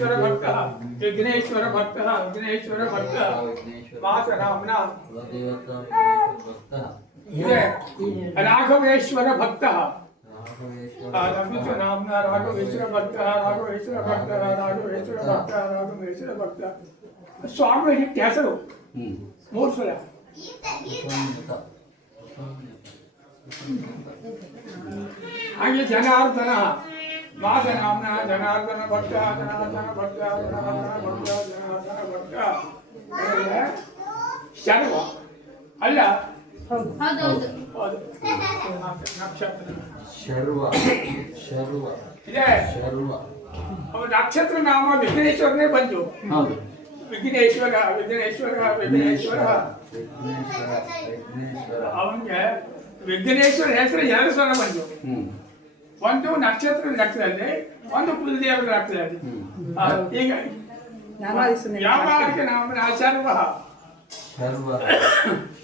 विघ्नेश्वर भक्तः विघ्नेश्वर भक्तः विघ्नेश्वर भक्तः वासनाम्ना राघवेश्वर भक्तः नाम्ना राघवेश्वर भक्तः राघवेश्वर भक्तः राघवेश्वर भक्तः राघवेश्वर भक्तः स्वामी ಹೆಸರು ಮೂರು ಸಲ ಹಾಗೆ ಜನಾರ್ದನ ವಾಸನಾಮ್ನ ಜನಾರ್ದನ ಭಕ್ತ ಜನಾರ್ದನ ಭಕ್ತ ಜನಾರ್ದನ ಭಕ್ತ ಜನಾರ್ದನ ಭಕ್ತ ಶರ್ವ ಅಲ್ಲ ನಕ್ಷತ್ರ ಶರ್ವ ಶರ್ವ ಇದೆ ಶರ್ವ ಅವ ನಕ್ಷತ್ರ ನಾಮ ವಿಘ್ನೇಶ್ವರನೇ ಬಂತು ವಿಘ್ನೇಶ್ವರ ವಿಘ್ನೇಶ್ವರ ವಿಘ್ನೇಶ್ವರ ಅವನಿಗೆ ವಿಘ್ನೇಶ್ವರ ಹೆಸರು ಎರಡು ಸಲ ಬಂತು ಒಂದು ನಕ್ಷತ್ರ ಲೆಕ್ಕದಲ್ಲಿ ಒಂದು ಕುಲದೇವರ ಲೆಕ್ಕದಲ್ಲಿ ಈಗ ಯಾವಾಗ ನಾವು ಶರ್ವ ಶರ್ವ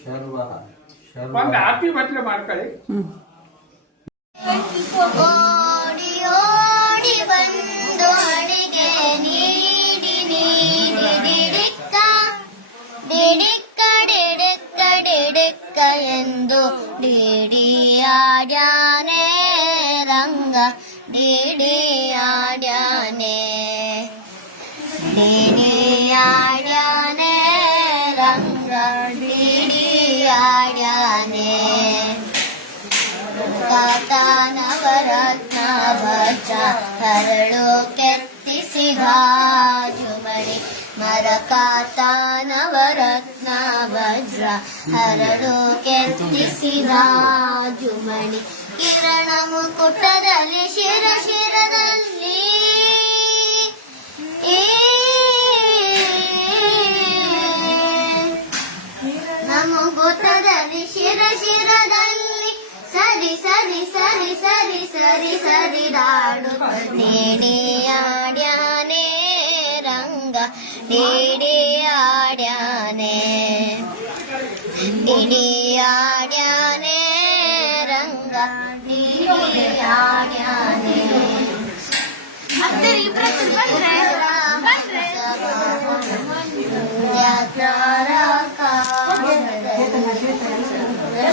ಶರ್ವ ಒಂದು ಆರತಿ ಬಟ್ಲೆ ಮಾಡ್ಕೊಳ್ಳಿ ಓಡಿ ಓಡಿ ಬಂದು ಅಡಿಗೆ ನೀಡಿ ನೀಡಿ ಡಿಡಿಕ್ಕ ಡಿಡಿಕ್ಕ ಡಿಡಿಕ್ಕ ಡಿಡಿಕ್ಕ ಎಂದು ಡಿಡಿಯಾಡ್ಯಾನೆ ರಂಗ ಡಿಡಿಯಾಡ್ಯಾನೆ ಡಿಡಿಯಾಡ್ಯಾನೆ ರಂಗ ಡಿಡಿಯಾಡ್ಯಾನೆ ನವರತ್ನ ಭದ್ರ ಹರಳು ಕೆತ್ತಿಸಿದ ಜುಮಣಿ ಮರಕಾತ ನವರತ್ನ ಭದ್ರ ಹರಳು ಕೆತ್ತಿಸಿದ ಜುಮಣಿ ಕಿರಣ ಮುಕುಟದಲ್ಲಿ ಶಿರದಲ್ಲಿ ನಮಗುಟದಲ್ಲಿ ಶಿರದಲ್ಲಿ ಸರಿ ಸರಿ ಸರಿ ಸರಿ ಸರಿ ಸರಿ ದಾಡು ಡಿಡಿಯಾಡ್ಯಾನೆ ರಂಗ ಡಿಡಿಯಾಡ್ಯಾನೆ ಡಿಡಿಯಾಡ್ಯಾನೆ ರಂಗ ಡಿಡಿಯಾಡ್ಯಾನೆ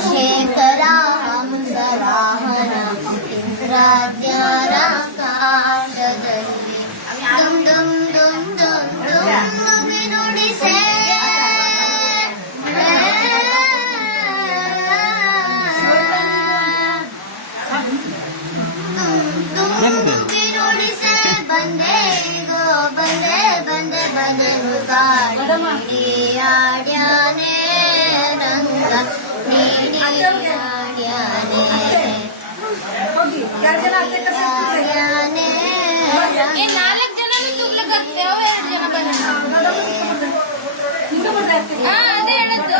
ಶೇಖರ ಹಂಸರಾಹನ ಇಂದ್ರಾದ್ಯಾರ ಕಾಂಡದಲ್ಲಿ ದುಮ್ ದುಮ್ ದುಮ್ ದುಮ್ ದುಮ್ ಬಿರುಡಿಸೆ ಬಿರುಡಿಸೆ ಬಂದೆ ಗೋ ಬಂದೆ ಬಂದೆ ಬಂದೆ ಗಾಡಿಯಾಡ್ಯಾನೆ ರಂಗ ನಾಲ್ಕು ಜನ ತುಗ್ಲಕ್ಕೆ ಎರಡು ಜನ ಬಂದ ಅದೇ ಹೇಳದ್ದು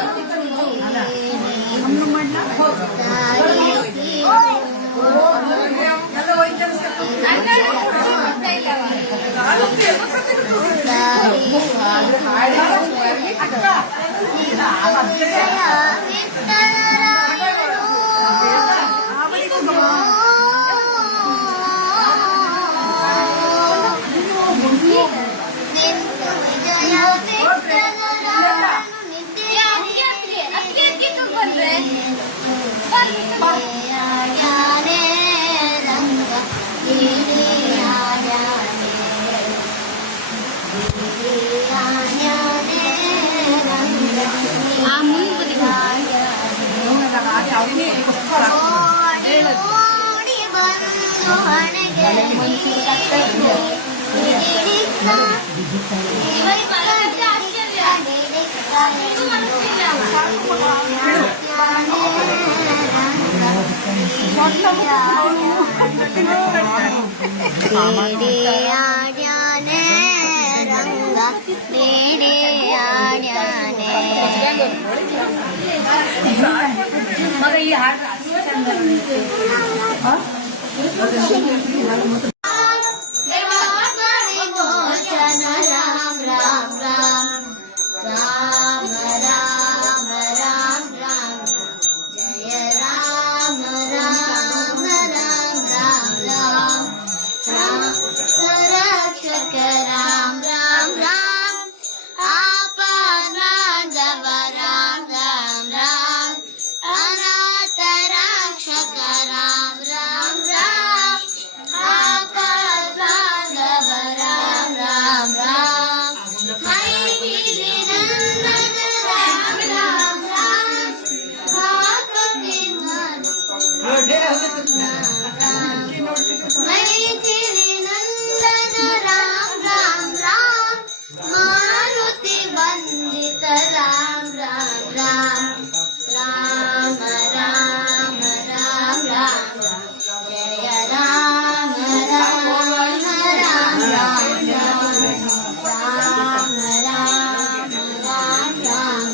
मग ही हात Shakara राम राम राम राम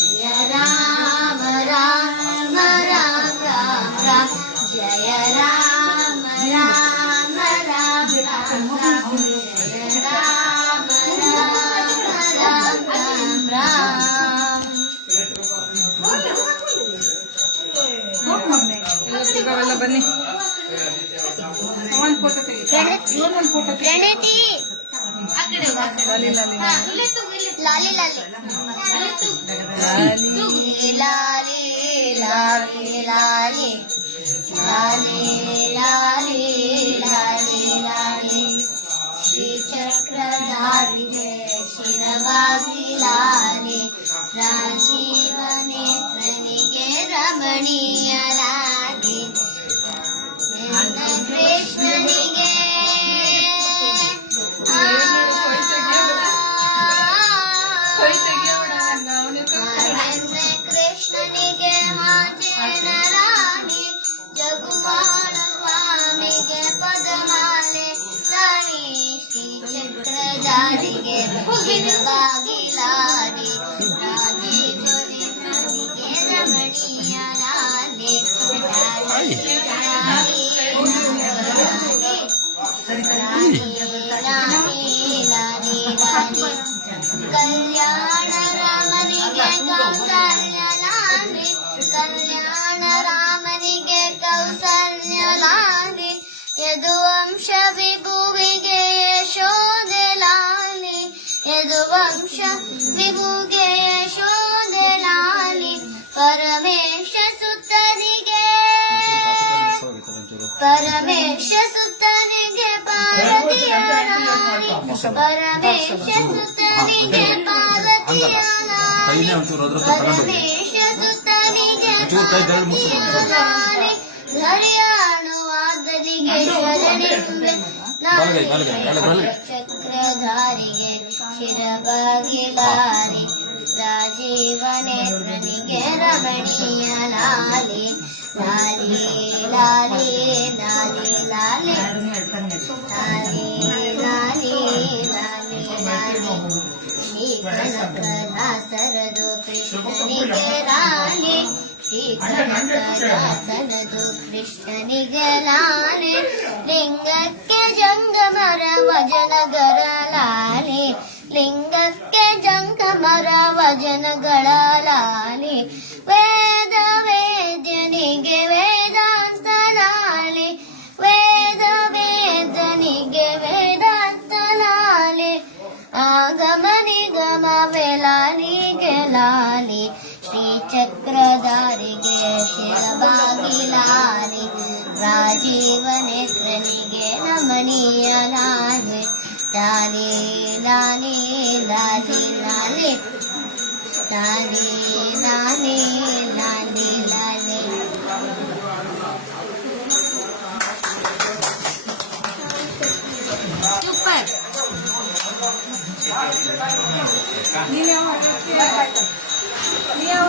जय राम राम राम राम राम जय राम राम राम राम राम जय राम राम राम राम ಎಲ್ಲ ಬನ್ನಿ ಒಂದು ಫೋಟೋ ತೆಗಿ ಪ್ರಣತಿ लाली लाली लाली लाली लाली लाली लाली लाली लाली श्री चक्रधारी शिरवागी लाली राजीव नेत्रनिगे रमणीय लाली कृष्णनिगे कृष्णनिगे हाजेन राणी जगुमाल स्वामिगे पदमाले राणी श्री चक्रधारिगे शिरवागी लाली राजीव नेत्रनिगे रमणीय लाली लाली लाली लाली लाली कल्याण रामनिगे कौसल्य लाली कल्याण रामनिगे कौसल्य लाली यदुवंश विभुविगे यशोदे लाली यदुवंश विभुगे यशोदे लाली परमेश सुतनिगे परमेश सुतनिगे पार्वतीय लाली परमेश सुतनिगे पार्वतीय लाली परमेश सुतनिगे पार्वतीय लाली धर्याणुवादनिगे शरणिंबೆ ಚಕ್ರಧಾರಿಗೆ ಶಿರವಾಗಿ ಲಾಲಿ ರಾಜೀವ ನೇತ್ರನಿಗೆ ರಮಣೀಯ ಲಾಲಿ ಲಾಲಿ ಲಾಲಿ ಲಾಲಿ ಲಾಲಿ ಲಾಲಿ ಲಾಲಿ ಲಾಲಿ ಲಾಲಿ ಶ್ರೀ ಕನಕದಾಸರದು ಕೃಷ್ಣನಿಗೆ ಲಾಲಿ ಶ್ರೀ ಕನಕದಾಸರದು ಕೃಷ್ಣನಿಗೆ ಲಾಲಿ ಲಿಂಗಕ್ಕೆ ಜಂಗಮರ ವಜನಗರ ಲಾಲಿ ಲಿಂಗಕ್ಕೆ ಜಂಗಮರ ವಜನಗಳ ಲಾಲಿ ವೇದ ವೇದ್ಯನಿಗೆ ವೇದಾಂತ ಲಾಲಿ ವೇದ ವೇದನಿಗೆ ವೇದಾಂತ ಲಾಲಿ ಆಗಮ ನಿಗಮ ವೆಲಾಲಿಗೆ ಲಾಲಿ ಶ್ರೀ ಚಕ್ರಧಾರಿಗೆ ಶಿರವಾಗಿ ಲಾಲಿ ರಾಜೀವ ನೇತ್ರನಿಗೆ ನಮನೀಯ ಲಾಲಿ ಲಾಲಿ ಲಾಲಿ ಲಾಲಿ ಲಾಲಿ ಲಾಲಿ ಲಾಲಿ ಲಾಲಿ ಲಾಲಿ ಸೂಪರ್ ನೀವು ಯಾವ